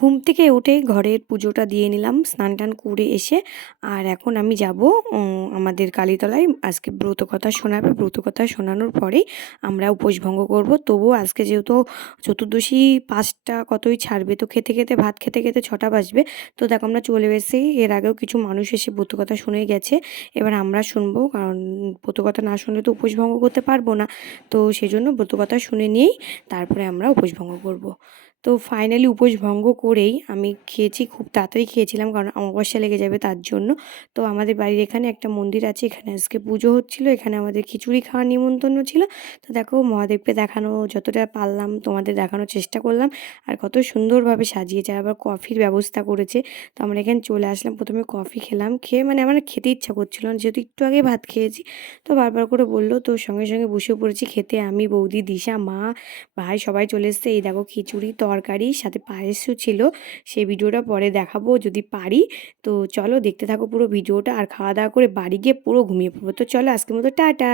ঘুম থেকে উঠেই ঘরের পুজোটা দিয়ে নিলাম স্নান টান করে এসে। আর এখন আমি যাব আমাদের কালীতলায়। আজকে ব্রতকথা শোনাবে, ব্রতকথা শোনানোর পরেই আমরা উপোস ভঙ্গ করব। তবুও আজকে যেহেতু চতুর্দশী 5টা কতই ছাড়বে, তো খেতে খেতে ভাত খেতে খেতে 6টা বাজবে। তো দেখো আমরা চলে এসেছি। এর আগেও কিছু মানুষ এসে ব্রতকথা শুনে গেছে, এবার আমরা শুনবো। কারণ ব্রতকথা না শুনলে তো উপোস ভঙ্গ করতে পারবো না। তো সেজন্য ব্রতকথা শুনে নিয়েই তারপরে আমরা উপোস ভঙ্গ করব। তো ফাইনালি উপোস ভঙ্গ করেই আমি খেয়েছি, খুব তাড়াতাড়ি খেয়েছিলাম কারণ অমাবস্যা লেগে যাবে তার জন্য। তো আমাদের বাড়ির এখানে একটা মন্দির আছে, এখানে আজকে পুজো হচ্ছিল, এখানে আমাদের খিচুড়ি খাওয়ার নিমন্ত্রণ ছিল। তো দেখো মহাদেবকে দেখানো যতটা পারলাম তোমাদের দেখানোর চেষ্টা করলাম। আর কত সুন্দরভাবে সাজিয়েছে, আর আবার কফির ব্যবস্থা করেছে। তো আমরা এখানে চলে আসলাম, প্রথমে কফি খেলাম, খেয়ে মানে আমার খেতে ইচ্ছা করছিল না, যেহেতু একটু আগে ভাত খেয়েছি। তো বারবার করে বললো, তো সঙ্গে সঙ্গে বসে পড়েছি খেতে। আমি, বৌদি, দিশা, মা, ভাই সবাই চলে এসেছে। এই দেখো খিচুড়ি, তরকারি, সাথে পায়েসও ছিল। সেই ভিডিওটা পরে দেখাবো যদি পারি। তো চলো দেখতে থাকো পুরো ভিডিওটা, আর খাওয়া দাওয়া করে বাড়ি গিয়ে পুরো ঘুমিয়ে পড়বো। তো চলো আজকের মতো টাটা।